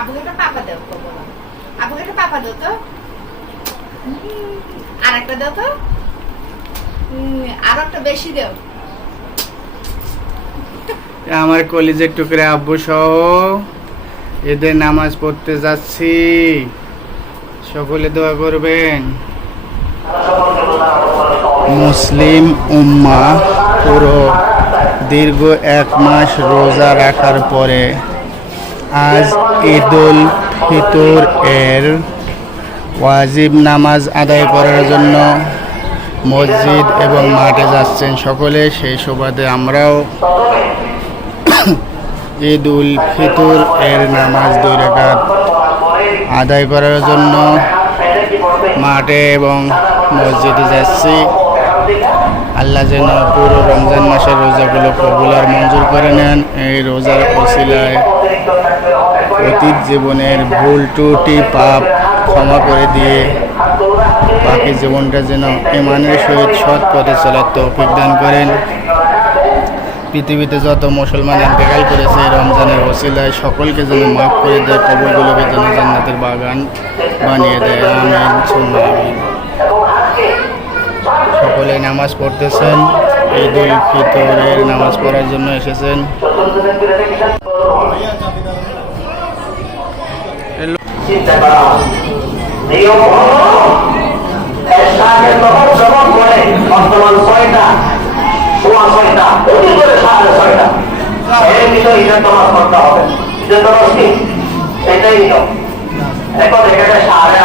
আবুকে একটা পাপা দেও তো একটা পাপা দাও তো? আর একটা দাও তো? আর একটা বেশি দাও। আমার কলেজের টুকরে আব্বু সহ, এদের নামাজ পড়তে যাচ্ছি। সকলে দোয়া করবেন। মুসলিম উম্মা পুরো দীর্ঘ এক মাস রোজা রাখার পরে আজ ঈদুল ফিতর এর ওয়াজিব নামাজ আদায় করার জন্য মসজিদ এবং মাঠে যাচ্ছেন সকলে। সেই সুবাদে আমরাও ঈদ উল ফিতর এর নামাজ দুই রাকাত আদায় করার জন্য মাঠে এবং মসজিদে যাচ্ছি। আল্লাহ যেন পুরো রমজান মাসের রোজাগুলো কবুল মঞ্জুর করে নেন। এই রোজার ওসিলায় অতীত জীবনের ভুল, ত্রুটি, পাপ ক্ষমা করে দিয়ে বাকি জীবনটা যেন ইমানের সহিত সৎ পথে চলার তৌফিক দান করেন। পৃথিবীতে যত মুসলমান ইন্তেকাল করেছে, রমজানের ওসিলায় সকলকে যেন মাফ করে দেয় কবরগুলোকে যেন জান্নাতের বাগান বানিয়ে দেয়। আমিন। সুম্মা আমিন সকলে নামাজ পড়তেছেন। ঈদ উল ফিতরের নামাজ পড়ার জন্য এসেছেন। এটাই নিয়ম। এখন এখানে সাড়ে